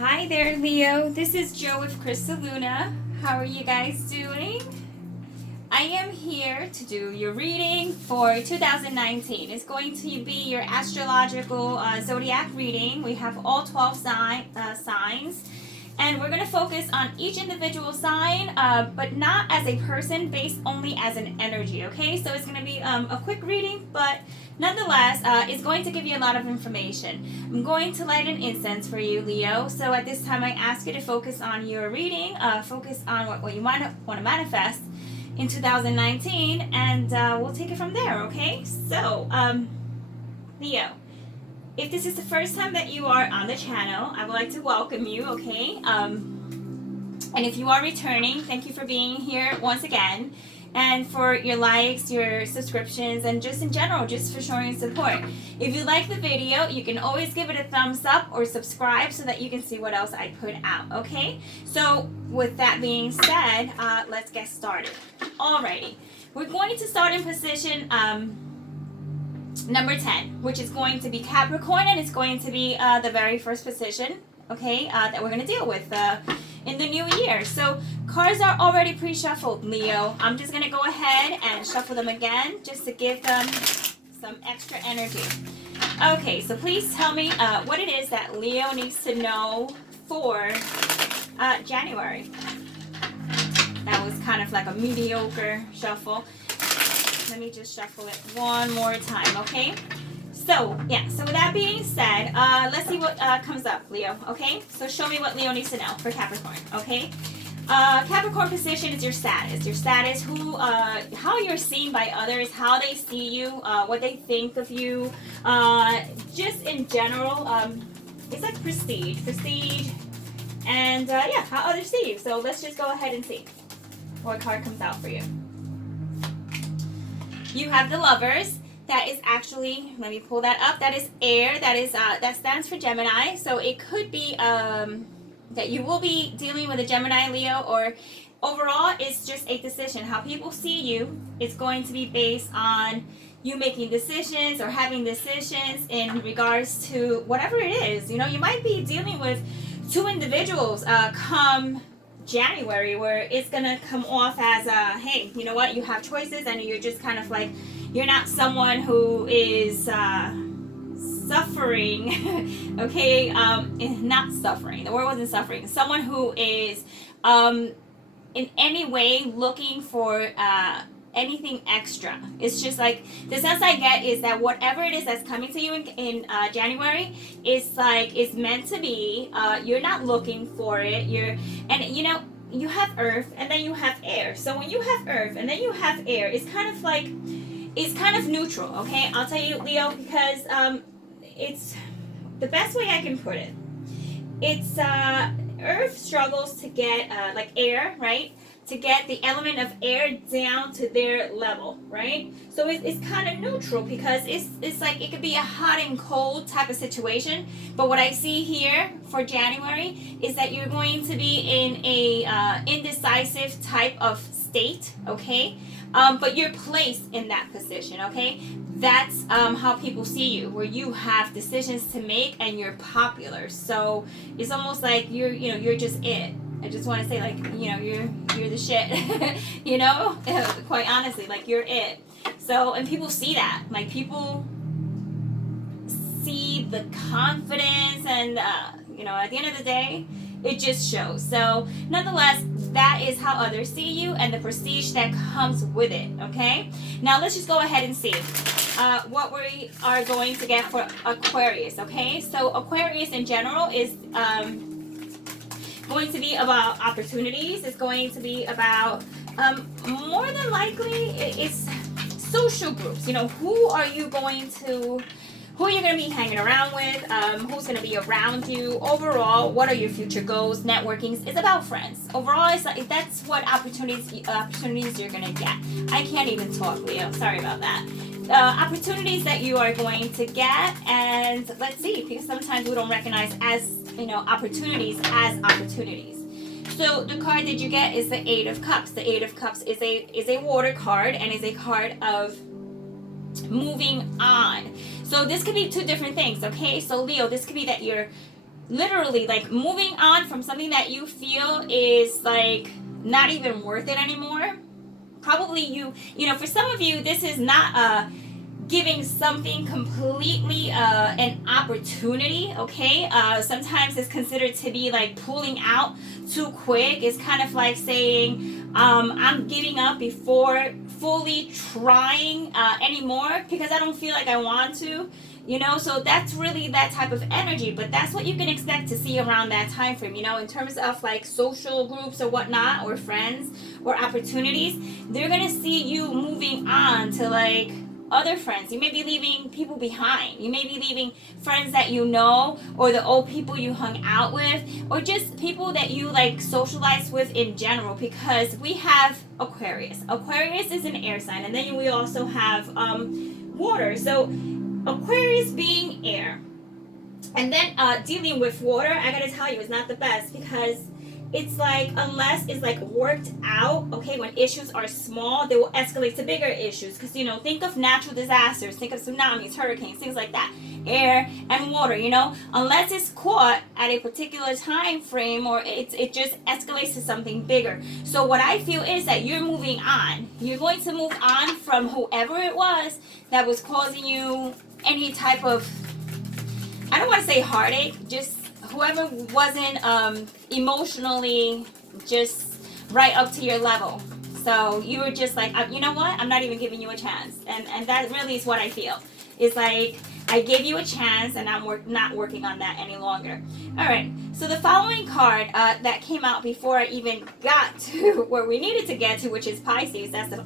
Hi there, Leo. This is Joe with Crystal Luna. How are you guys doing? I am here to do your reading for 2019. It's going to be your astrological zodiac reading. We have all 12 signs, and we're going to focus on each individual sign, but not as a person, based only as an energy, okay? So it's going to be a quick reading, but nonetheless, it's going to give you a lot of information. I'm going to light an incense for you, Leo. So at this time, I ask you to focus on your reading, focus on what you want to manifest in 2019, and we'll take it from there, okay? So, Leo, if this is the first time that you are on the channel, I would like to welcome you, okay? And if you are returning, thank you for being here once again, and for your likes, your subscriptions, and just in general, just for showing support. If you like the video, you can always give it a thumbs up or subscribe so that you can see what else I put out, okay? So with that being said, let's get started. Alrighty, we're going to start in position number 10, which is going to be Capricorn, and it's going to be the very first position, okay, that we're going to deal with in the new year. So cards are already pre-shuffled, Leo. I'm just going to go ahead and shuffle them again just to give them some extra energy. Okay, so please tell me what it is that Leo needs to know for January. That was kind of like a mediocre shuffle. Let me just shuffle it one more time, okay? So, yeah, so with that being said, let's see what comes up, Leo, okay? So show me what Leo needs to know for Capricorn, okay? Capricorn position is your status. Your status, how you're seen by others, how they see you, what they think of you, just in general, it's like prestige, and yeah, how others see you. So let's just go ahead and see what card comes out for you. You have the Lovers. That is actually, let me pull that up. That is air. That is that stands for Gemini. So it could be that you will be dealing with a Gemini, Leo, or overall it's just a decision. How people see you is going to be based on you making decisions or having decisions in regards to whatever it is. You know, you might be dealing with two individuals come January, where it's gonna come off as hey, you know what, you have choices, and you're just kind of like, you're not someone who is suffering, okay, not suffering, the word wasn't suffering, someone who is in any way looking for anything extra. It's just like, the sense I get is that whatever it is that's coming to you in January, it's like, it's meant to be. You're not looking for it. And you know, you have earth and then you have air. So when you have earth and then you have air, it's kind of like, it's kind of neutral, okay? I'll tell you, Leo, because it's the best way I can put it. It's earth struggles to get like air, right? To get the element of air down to their level, right? So it's kind of neutral, because it's like it could be a hot and cold type of situation. But what I see here for January is that you're going to be in a indecisive type of state, okay? But you're placed in that position, okay? That's how people see you, where you have decisions to make and you're popular. So it's almost like you're just it. I just want to say, like, you know, you're the shit, you know, quite honestly, like, you're it. So, and people see that, like, people see the confidence, and you know, at the end of the day, it just shows. So nonetheless, that is how others see you and the prestige that comes with it, okay? Now let's just go ahead and see what we are going to get for Aquarius, okay? So Aquarius in general is going to be about opportunities. It's going to be about more than likely it's social groups. You know, who are you going to be hanging around with, who's going to be around you. Overall, what are your future goals? Networking is about friends. Overall, it's like, that's what opportunities you're going to get. I can't even talk, Leo, sorry about that. Opportunities that you are going to get, and let's see, because sometimes we don't recognize, as you know, opportunities as opportunities. So the card that you get is the Eight of Cups. The Eight of Cups is a water card, and is a card of moving on. So this could be two different things, okay? So Leo, this could be that you're literally like moving on from something that you feel is like not even worth it anymore. Probably you know, for some of you, this is not giving something completely an opportunity. Okay, sometimes it's considered to be like pulling out too quick. It's kind of like saying I'm giving up before fully trying anymore because I don't feel like I want to, you know. So that's really that type of energy, but that's what you can expect to see around that time frame, you know, in terms of like social groups or whatnot, or friends or opportunities. They're gonna see you moving on to like other friends. You may be leaving people behind. You may be leaving friends that you know, or the old people you hung out with, or just people that you like socialize with in general, because we have Aquarius. Aquarius is an air sign, and then we also have water. So Aquarius being air, and then dealing with water, I gotta tell you, is not the best, because it's like, unless it's like worked out, okay, when issues are small, they will escalate to bigger issues. Because, you know, think of natural disasters, think of tsunamis, hurricanes, things like that. Air and water, you know, unless it's caught at a particular time frame, or it just escalates to something bigger. So what I feel is that you're moving on. You're going to move on from whoever it was that was causing you any type of, I don't want to say heartache, just whoever wasn't emotionally just right up to your level. So you were just like, you know what, I'm not even giving you a chance. And that really is what I feel. It's like, I gave you a chance and I'm not working on that any longer. All right, so the following card that came out before I even got to where we needed to get to, which is Pisces. That's the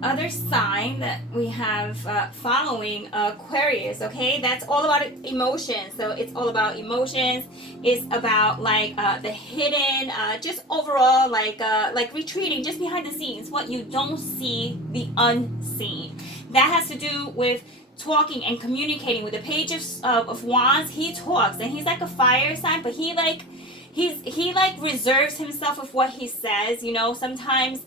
other sign that we have following Aquarius. Okay, that's all about emotions. So it's all about emotions. It's about like the hidden, just overall like retreating just behind the scenes, what you don't see, the unseen. That has to do with talking and communicating. With the Page of Wands, he talks, and he's like a fire sign, but he like reserves himself with what he says, you know. Sometimes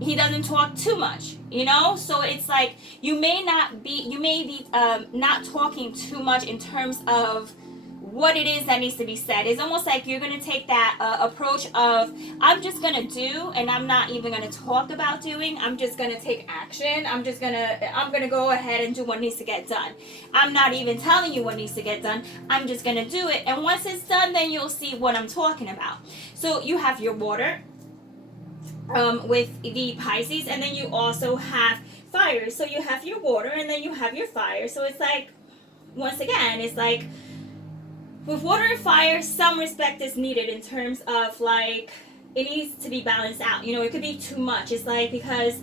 he doesn't talk too much, you know. So it's like you may be not talking too much in terms of what it is that needs to be said. It's almost like you're going to take that approach of, I'm just going to do, and I'm not even going to talk about doing. I'm just going to take action. I'm going to go ahead and do what needs to get done. I'm not even telling you what needs to get done. I'm just going to do it. And once it's done, then you'll see what I'm talking about. So you have your water with the Pisces, and then you also have fire. So you have your water, and then you have your fire. So it's like, once again, it's like, with water and fire, some respect is needed in terms of like, it needs to be balanced out. You know, it could be too much. It's like, because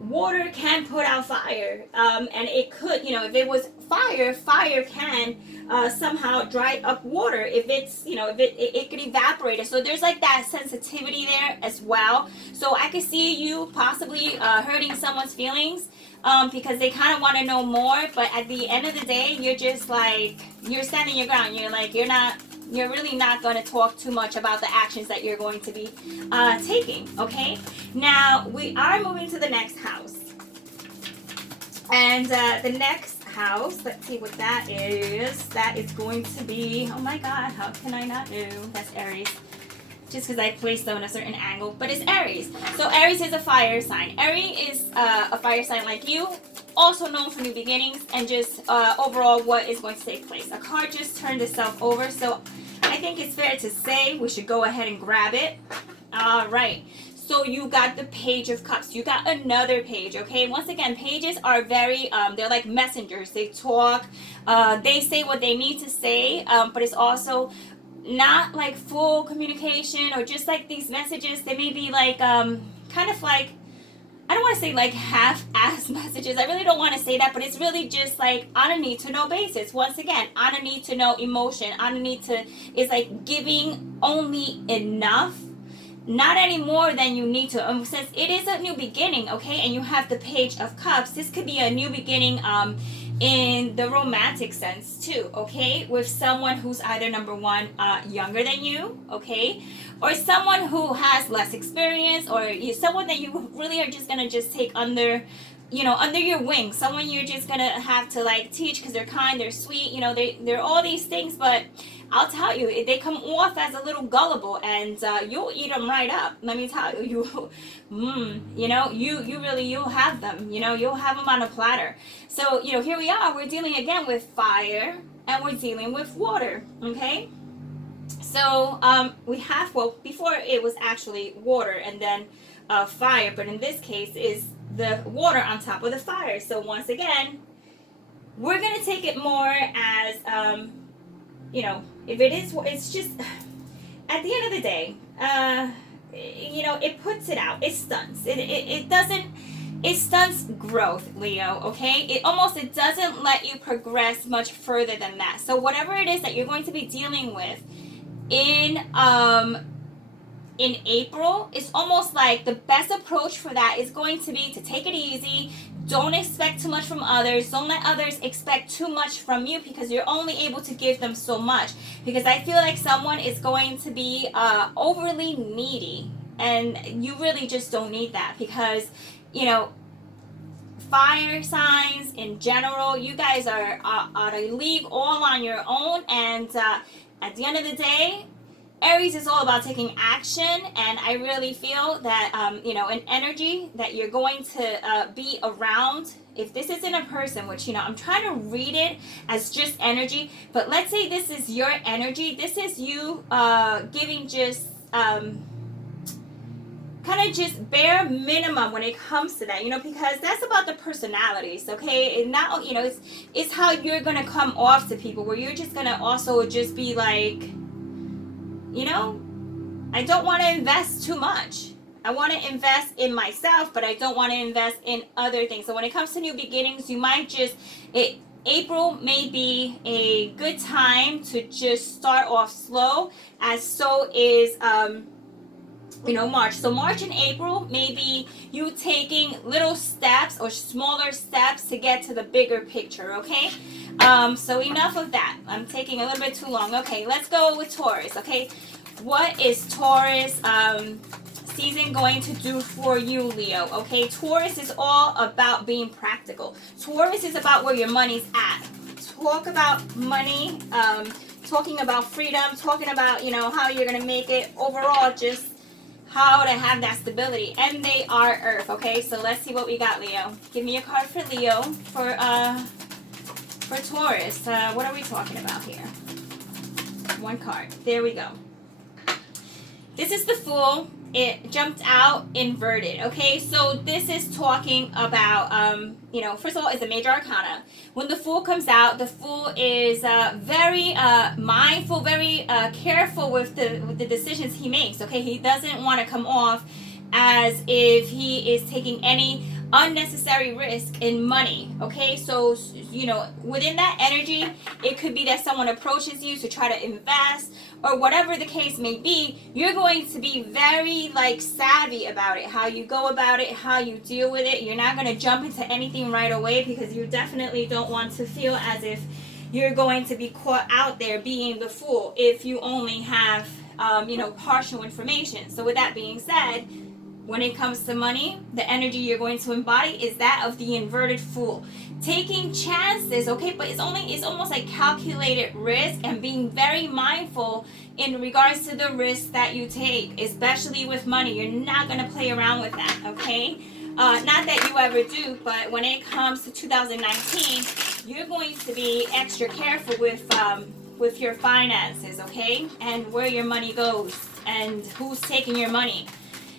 water can put out fire, and it could, you know, if it was fire can somehow dry up water. If it's, you know, if it could evaporate it. So there's like that sensitivity there as well. So I could see you possibly hurting someone's feelings because they kind of want to know more, but at the end of the day, you're just like, you're standing your ground. You're like, you're really not going to talk too much about the actions that you're going to be taking. Okay, now we are moving to the next house, and the next house, let's see what that is. That is going to be, oh my god, how can I not do? That's Aries, just because I placed them in a certain angle, but it's Aries. So Aries is a fire sign. Aries is a fire sign like you, also known for new beginnings and just overall what is going to take place. A card just turned itself over, so I think it's fair to say we should go ahead and grab it. All right. So you got the Page of Cups. You got another page, okay? Once again, pages are very, they're like messengers. They talk, they say what they need to say, but it's also not like full communication or just like these messages. They may be like, kind of like, I don't want to say like half-ass messages. I really don't want to say that, but it's really just like on a need-to-know basis. Once again, on a need-to-know emotion, on a need-to, it's like giving only enough, not any more than you need to. Since it is a new beginning, okay, and you have the Page of Cups, this could be a new beginning in the romantic sense too, okay, with someone who's either number one, younger than you, okay, or someone who has less experience, or someone that you really are just gonna just take under under your wing, someone you're just gonna have to like teach because they're kind, they're sweet, they're all these things, but I'll tell you, they come off as a little gullible, and you'll eat them right up. Let me tell you, you'll have them, you'll have them on a platter. So, here we are, we're dealing again with fire, and we're dealing with water, okay? So, we have, before it was actually water and then fire, but in this case is the water on top of the fire. So once again, we're going to take it more as, if it is, it's just, at the end of the day, it puts it out. It stunts. It doesn't, it stunts growth, Leo, okay? It doesn't let you progress much further than that. So whatever it is that you're going to be dealing with in April, it's almost like the best approach for that is going to be to take it easy. Don't expect too much from others. Don't let others expect too much from you, because you're only able to give them so much. Because I feel like someone is going to be overly needy, and you really just don't need that, because, fire signs in general, you guys are on a league all on your own, and at the end of the day, Aries is all about taking action, and I really feel that, an energy that you're going to be around. If this isn't a person, which, I'm trying to read it as just energy, but let's say this is your energy. This is you giving just kind of just bare minimum when it comes to that, because that's about the personalities, okay? And not, it's how you're going to come off to people, where you're just going to also just be like, I don't want to invest too much. I want to invest in myself, but I don't want to invest in other things. So when it comes to new beginnings, you might April may be a good time to just start off slow, as so is, March. So March and April, maybe you taking little steps or smaller steps to get to the bigger picture, okay? So enough of that. I'm taking a little bit too long. Okay, let's go with Taurus, okay? What is Taurus season going to do for you, Leo? Okay, Taurus is all about being practical. Taurus is about where your money's at. Talk about money, talking about freedom, talking about, how you're going to make it overall, just how to have that stability. And they are Earth, okay? So let's see what we got, Leo. Give me a card for Leo, for Taurus. What are we talking about here? One card. There we go. This is the Fool. It jumped out inverted, okay? So this is talking about, first of all, it's a major arcana. When the Fool comes out, the Fool is very mindful, very careful with the decisions he makes, okay? He doesn't want to come off as if he is taking any unnecessary risk in money, okay? So, within that energy, it could be that someone approaches you to try to invest, or whatever the case may be. You're going to be very, savvy about it, how you go about it, how you deal with it. You're not going to jump into anything right away, because you definitely don't want to feel as if you're going to be caught out there being the fool if you only have, partial information. So with that being said, when it comes to money, the energy you're going to embody is that of the inverted Fool. Taking chances, okay, but it's almost like calculated risk, and being very mindful in regards to the risks that you take, especially with money. You're not going to play around with that, okay? Not that you ever do, but when it comes to 2019, you're going to be extra careful with your finances, okay? And where your money goes and who's taking your money.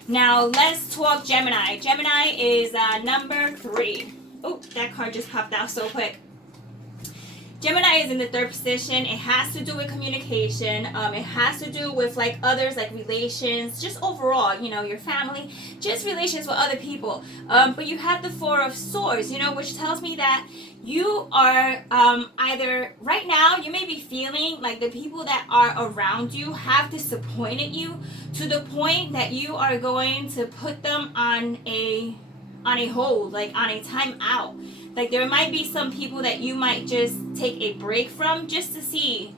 Now, let's talk Gemini. Gemini is number 3. Oh, that card just popped out so quick. Gemini is in the 3rd position. It has to do with communication. It has to do with others, relations, just overall, your family, just relations with other people. But you have the 4 of Swords, which tells me that you are either right now, you may be feeling like the people that are around you have disappointed you to the point that you are going to put them on a hold, on a time out. There might be some people that you might just take a break from, just to see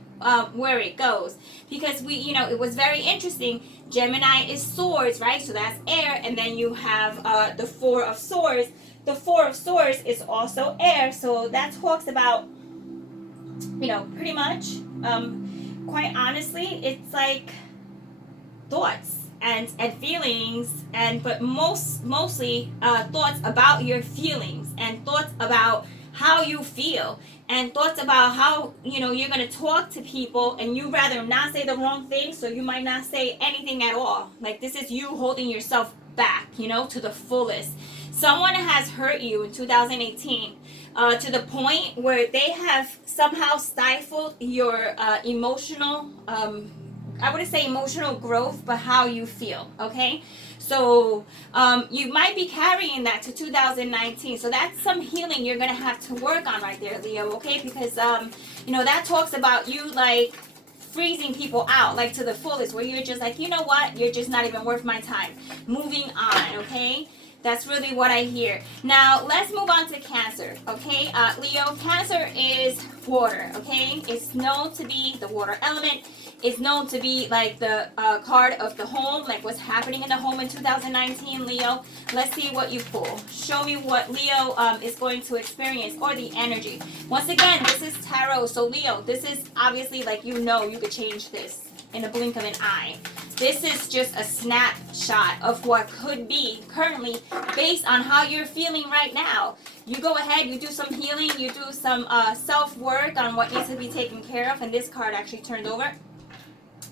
where it goes. Because it was very interesting. Gemini is Swords, right? So that's air, and then you have the 4 of Swords the Four of Swords is also air, so that talks about, pretty much, quite honestly, it's like thoughts and feelings, but mostly thoughts about your feelings, and thoughts about how you feel, and thoughts about how you're going to talk to people, and you rather not say the wrong thing, so you might not say anything at all. Like, this is you holding yourself back, to the fullest. Someone has hurt you in 2018 to the point where they have somehow stifled your emotional, I wouldn't say emotional growth, but how you feel, okay? So you might be carrying that to 2019. So that's some healing you're going to have to work on right there, Leo, okay? Because, that talks about you, like, freezing people out, like, to the fullest, where you're just like, you know what? You're just not even worth my time. Moving on, okay? That's really what I hear. Now, let's move on to Cancer, okay? Leo, Cancer is water, okay? It's known to be the water element. It's known to be like the card of the home, like what's happening in the home in 2019, Leo. Let's see what you pull. Show me what Leo is going to experience, or the energy. Once again, this is tarot. So, Leo, this is obviously like, you could change this in a blink of an eye. This is just a snapshot of what could be currently based on how you're feeling right now. You go ahead, you do some healing, you do some self-work on what needs to be taken care of, and this card actually turned over.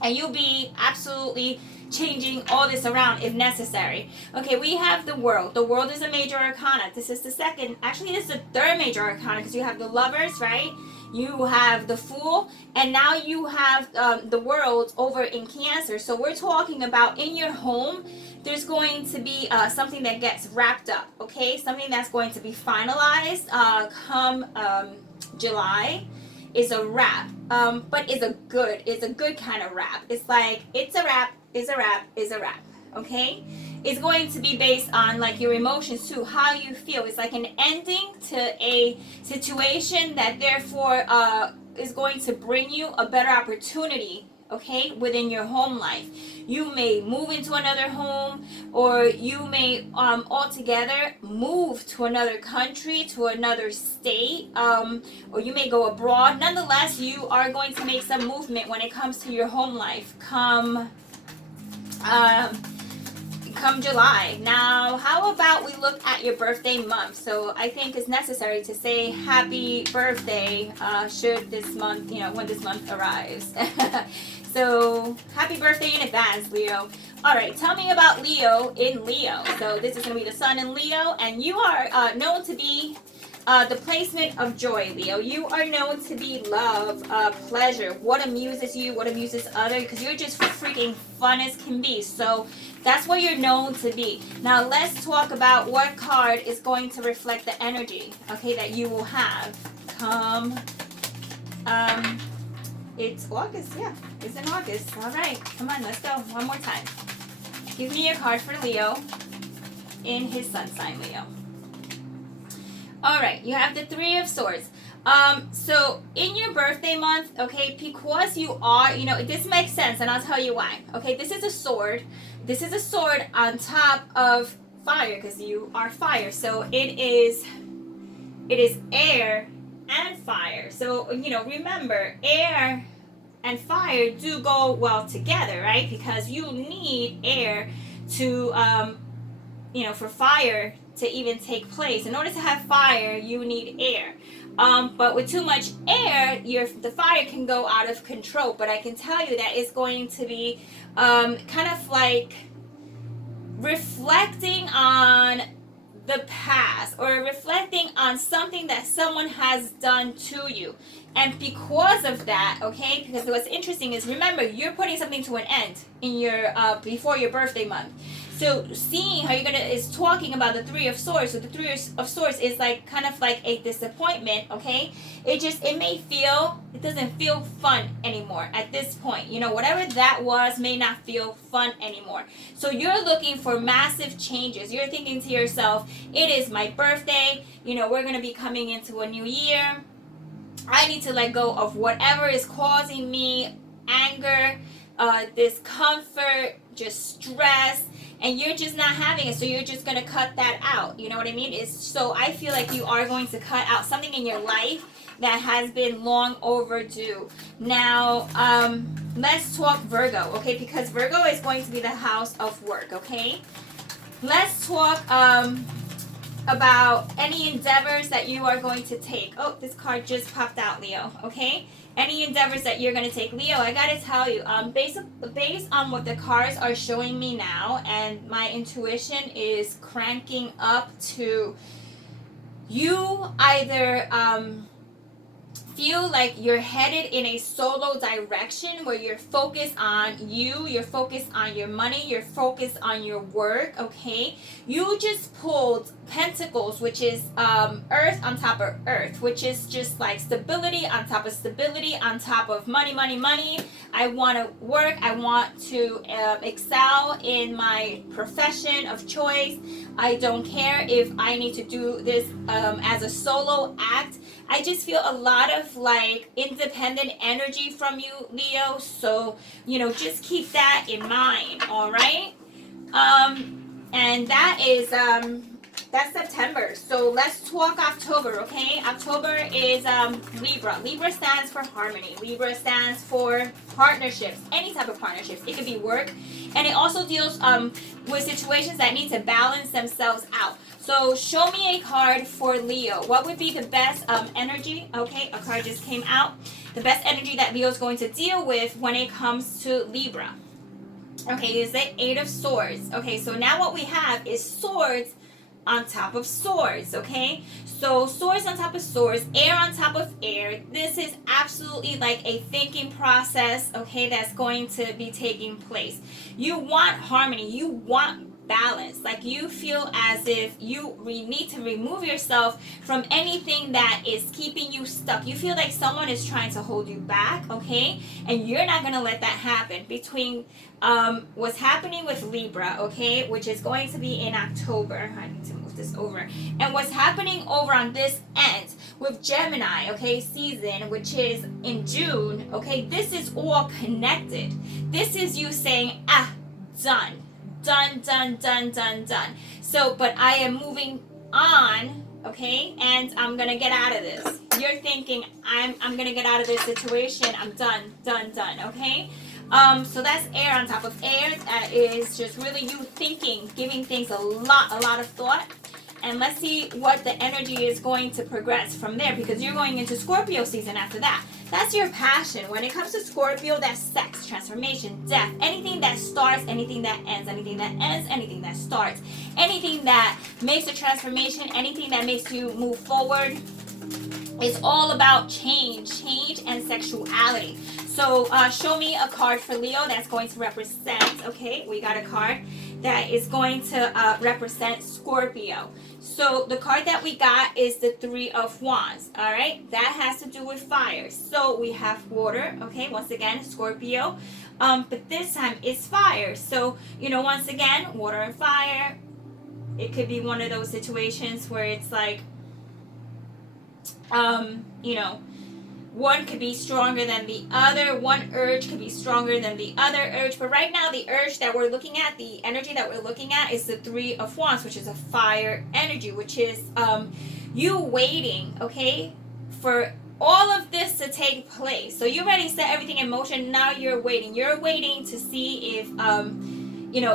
And you'll be absolutely changing all this around if necessary. Okay, we have the World. The World is a major arcana. This is the second, actually this is the third major arcana, because you have the Lovers, right? You have the Fool, and now you have the World over in Cancer. So we're talking about in your home, there's going to be something that gets wrapped up, okay? Something that's going to be finalized come July. Is a wrap, but it's a good kind of wrap. It's like, it's a wrap, okay? It's going to be based on, like, your emotions too, how you feel. It's like an ending to a situation that therefore is going to bring you a better opportunity, okay, within your home life. You may move into another home, or you may altogether move to another country, to another state, or you may go abroad. Nonetheless, you are going to make some movement when it comes to your home life come July. Now, how about we look at your birthday month? So I think it's necessary to say happy birthday should this month, when this month arrives. So happy birthday in advance, Leo. All right, tell me about Leo in Leo. So this is going to be the Sun in Leo, and you are known to be the placement of joy, Leo. You are known to be love, pleasure, what amuses you, what amuses others, because you're just freaking fun as can be. So that's what you're known to be. Now let's talk about what card is going to reflect the energy, okay, that you will have come. It's August, yeah. It's in August. All right, come on, let's go. One more time. Give me a card for Leo in his sun sign, Leo. All right, you have the Three of Swords. So in your birthday month, okay, because you are, this makes sense, and I'll tell you why. Okay, this is a sword. This is a sword on top of fire, because you are fire. So it is air and fire. So, remember, air and fire do go well together, right? Because you need air to, for fire to even take place. In order to have fire, you need air. But with too much air, the fire can go out of control. But I can tell you that it's going to be kind of like reflecting on the past, or reflecting on something that someone has done to you. And because of that, okay, because what's interesting is, remember, you're putting something to an end in your before your birthday month. So seeing how is talking about the Three of Swords. So the Three of Swords is like kind of like a disappointment, okay? It doesn't feel fun anymore at this point. Whatever that was may not feel fun anymore. So you're looking for massive changes. You're thinking to yourself, it is my birthday. We're going to be coming into a new year. I need to let go of whatever is causing me anger, discomfort, just stress, and you're just not having it, so you're just going to cut that out. You know what I mean? So I feel like you are going to cut out something in your life that has been long overdue. Now, let's talk Virgo, okay? Because Virgo is going to be the house of work, okay? Let's talk about any endeavors that you are going to take. Oh, this card just popped out, Leo, okay? Any endeavors that you're going to take. Leo, I got to tell you, based on what the cards are showing me now, and my intuition is cranking up to you either feel like you're headed in a solo direction where you're focused on you're focused on your money, you're focused on your work, okay? You just pulled Pentacles, which is earth on top of earth, which is just like stability on top of stability on top of money, money, money. I want to work. I want to excel in my profession of choice. I don't care if I need to do this as a solo act. I just feel a lot of like independent energy from you, Leo. So, just keep that in mind, all right? And that is that's September. So let's talk October, okay? October is Libra. Libra stands for harmony. Libra stands for partnerships, any type of partnerships. It could be work, and it also deals with situations that need to balance themselves out. So show me a card for Leo. What would be the best energy? Okay, a card just came out. The best energy that Leo is going to deal with when it comes to Libra. Okay, is the Eight of Swords. Okay, so now what we have is swords on top of swords, okay? So swords on top of swords, air on top of air. This is absolutely like a thinking process, okay, that's going to be taking place. You want harmony. You want balance. Like you feel as if you need to remove yourself from anything that is keeping you stuck. You feel like someone is trying to hold you back, okay? And you're not going to let that happen. Between what's happening with Libra, okay, which is going to be in October. I need to move this over. And what's happening over on this end with Gemini, okay, season, which is in June, okay, this is all connected. This is you saying, done. Done, done, done, done, done. So, but I am moving on, okay? And I'm going to get out of this. You're thinking, I'm going to get out of this situation. I'm done, done, done, okay? So that's air on top of air. That is just really you thinking, giving things a lot of thought. And let's see what the energy is going to progress from there, because you're going into Scorpio season after that. That's your passion. When it comes to Scorpio, that's sex, transformation, death, anything that starts, anything that ends, anything that ends, anything that starts, anything that makes a transformation, anything that makes you move forward. It's all about change and sexuality. So show me a card for Leo that's going to represent, okay, we got a card that is going to represent Scorpio. So the card that we got is the Three of Wands, all right? That has to do with fire. So we have water, okay, once again, Scorpio. But this time it's fire. So, once again, water and fire. It could be one of those situations where it's like, one could be stronger than the other. One urge could be stronger than the other urge. But right now, the urge that we're looking at, the energy that we're looking at is the Three of Wands, which is a fire energy, which is you waiting, okay, for all of this to take place. So you already set everything in motion. Now you're waiting. You're waiting to see if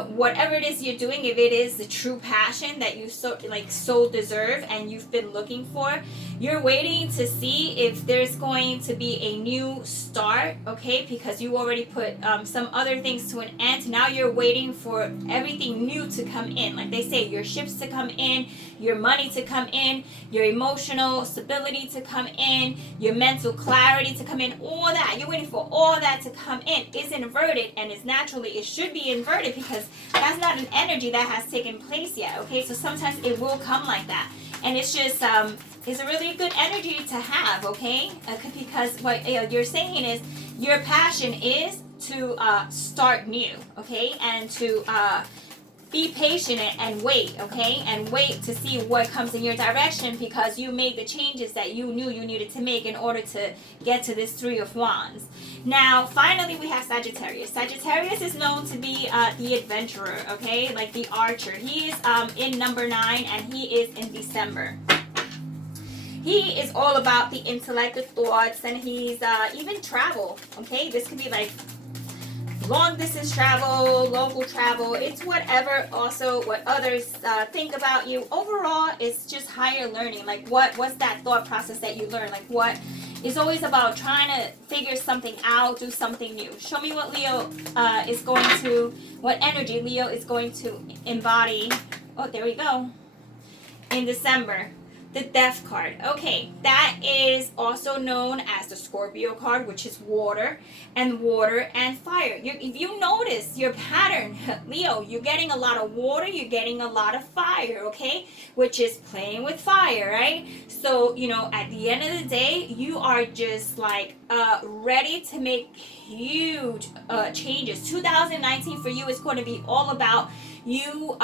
whatever it is you're doing, if it is the true passion that you so deserve and you've been looking for, you're waiting to see if there's going to be a new start, okay? Because you already put some other things to an end. Now you're waiting for everything new to come in. Like they say, your ships to come in, your money to come in, your emotional stability to come in, your mental clarity to come in, all that. You're waiting for all that to come in. It's inverted, and it should be inverted because that's not an energy that has taken place yet, okay? So sometimes it will come like that. And it's just, it's a really good energy to have, okay? Because what you're saying is your passion is to start new, okay? And to be patient and wait, okay? And wait to see what comes in your direction, because you made the changes that you knew you needed to make in order to get to this Three of Wands. Now, finally, we have Sagittarius. Sagittarius is known to be the adventurer, okay? Like the archer. He is in number 9, and he is in December. He is all about the intellect, the thoughts, and he's even travel, okay? This could be like long distance travel, local travel. It's whatever, also what others think about you. Overall, it's just higher learning. Like what's that thought process that you learn? Like what is always about trying to figure something out, do something new. Show me what Leo is going to, what energy Leo is going to embody. Oh, there we go. In December. The Death card. Okay, that is also known as the Scorpio card, which is water and fire. If you notice your pattern, Leo, you're getting a lot of water, you're getting a lot of fire, okay? Which is playing with fire, right? So, you know, at the end of the day, you are just like ready to make huge changes. 2019 for you is going to be all about you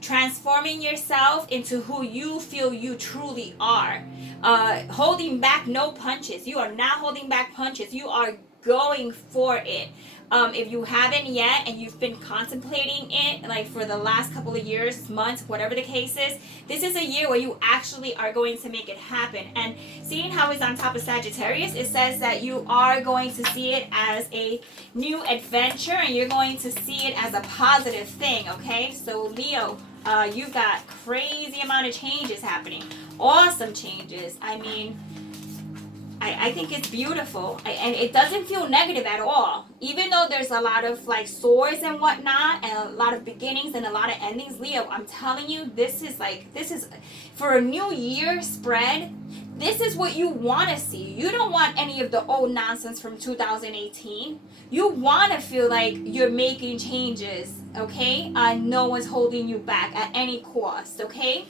transforming yourself into who you feel you truly are. Holding back no punches. You are not holding back punches. You are going for it. If you haven't yet and you've been contemplating it like for the last couple of years, months, whatever the case is, this is a year where you actually are going to make it happen. And seeing how it's on top of Sagittarius, it says that you are going to see it as a new adventure, and you're going to see it as a positive thing, okay? So Leo, you've got crazy amount of changes happening. Awesome changes. I mean, I think it's beautiful, and it doesn't feel negative at all. Even though there's a lot of like swords and whatnot, and a lot of beginnings and a lot of endings, Leo, I'm telling you, this is for a new year spread. This is what you want to see. You don't want any of the old nonsense from 2018. You want to feel like you're making changes, okay? No one's holding you back at any cost, okay?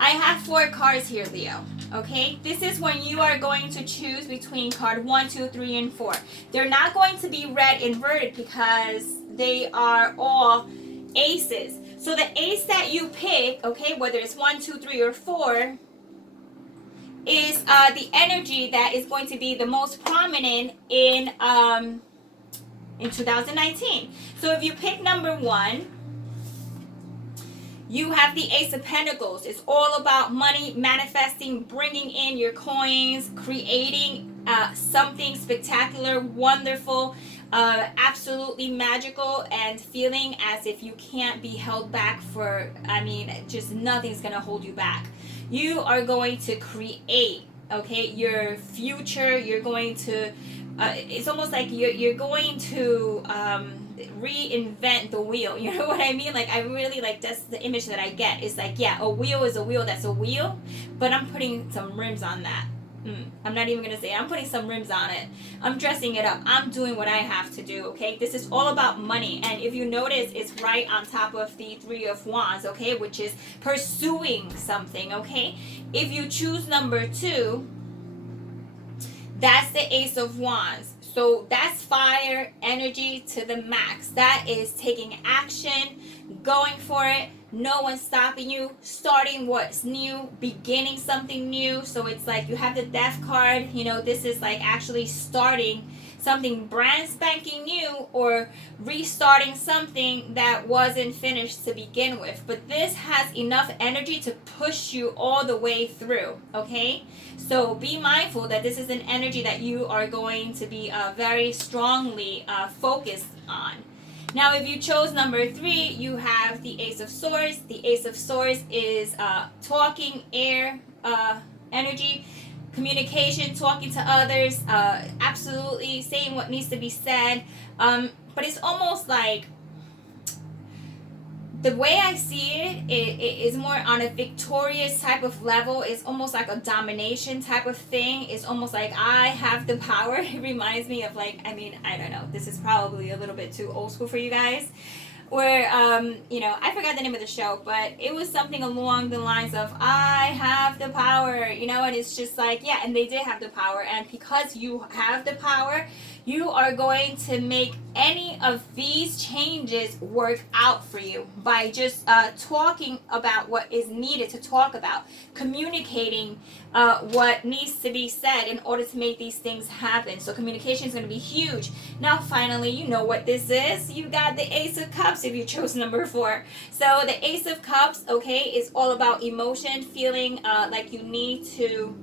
I have 4 cards here, Leo. Okay, this is when you are going to choose between card 1, 2, 3, and 4. They're not going to be read inverted because they are all aces. So the ace that you pick, okay, whether it's 1, 2, 3, or 4, is the energy that is going to be the most prominent in 2019. So if you pick number 1, you have the Ace of Pentacles. It's all about money, manifesting, bringing in your coins, creating something spectacular, wonderful, absolutely magical, and feeling as if you can't be held back for, just nothing's going to hold you back. You are going to create, okay, your future. You're going to, it's almost like you're going to reinvent the wheel. You know what I mean? Like, I really like, that's the image that I get. It's like, yeah, a wheel is a wheel that's a wheel, but I'm putting some rims on that. I'm not even gonna say it. I'm putting some rims on it. I'm dressing it up. I'm doing what I have to do, okay? This is all about money. And if you notice, it's right on top of the Three of Wands, okay? Which is pursuing something, okay? If you choose number 2, that's the Ace of Wands. So that's fire energy to the max. That is taking action, going for it, no one's stopping you, starting what's new, beginning something new. So it's like you have the Death card, you know, this is like actually starting something brand spanking new, or restarting something that wasn't finished to begin with. But this has enough energy to push you all the way through, okay? So be mindful that this is an energy that you are going to be very strongly focused on. Now, if you chose number 3, you have the Ace of Swords. The Ace of Swords is talking, air energy, communication, talking to others, absolutely saying what needs to be said. But it's almost like, the way I see it, it is more on a victorious type of level. It's almost like a domination type of thing. It's almost like I have the power. It reminds me of like, I don't know. This is probably a little bit too old school for you guys. Where, I forgot the name of the show, but it was something along the lines of, I have the power, and it's just like, yeah, and they did have the power. And because you have the power, you are going to make any of these changes work out for you by just talking about what is needed to talk about, communicating what needs to be said in order to make these things happen. So communication is going to be huge. Now finally, you know what this is. You got the Ace of Cups if you chose number 4. So the Ace of Cups, okay, is all about emotion, feeling like you need to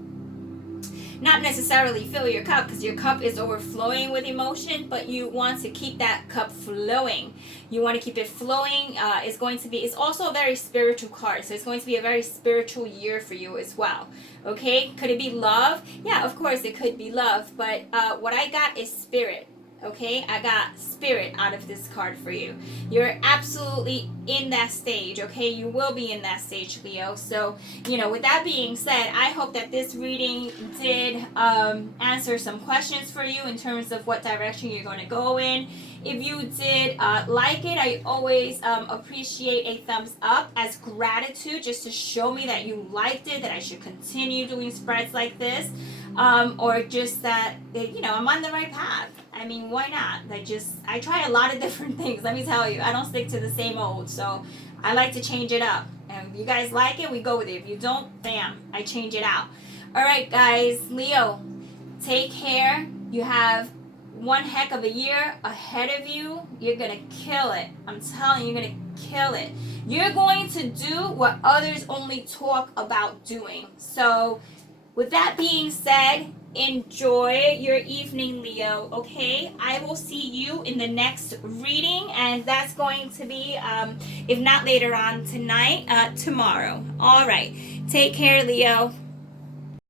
not necessarily fill your cup, because your cup is overflowing with emotion, but you want to keep that cup flowing. You want to keep it flowing. It's also a very spiritual card, so it's going to be a very spiritual year for you as well. Okay, could it be love? Yeah, of course it could be love, but what I got is spirit. Okay, I got spirit out of this card for you. You're absolutely in that stage. Okay, you will be in that stage, Leo. So, with that being said, I hope that this reading did answer some questions for you in terms of what direction you're going to go in. If you did like it, I always appreciate a thumbs up as gratitude, just to show me that you liked it, that I should continue doing spreads like this, or just that I'm on the right path. I mean, why not? I try a lot of different things. Let me tell you, I don't stick to the same old. So I like to change it up. And if you guys like it, we go with it. If you don't, bam, I change it out. All right, guys, Leo, take care. You have one heck of a year ahead of you. You're going to kill it. I'm telling you, you're going to kill it. You're going to do what others only talk about doing. So with that being said, enjoy your evening, Leo, okay? I will see you in the next reading, and that's going to be, if not later on tonight, tomorrow. All right. Take care, Leo.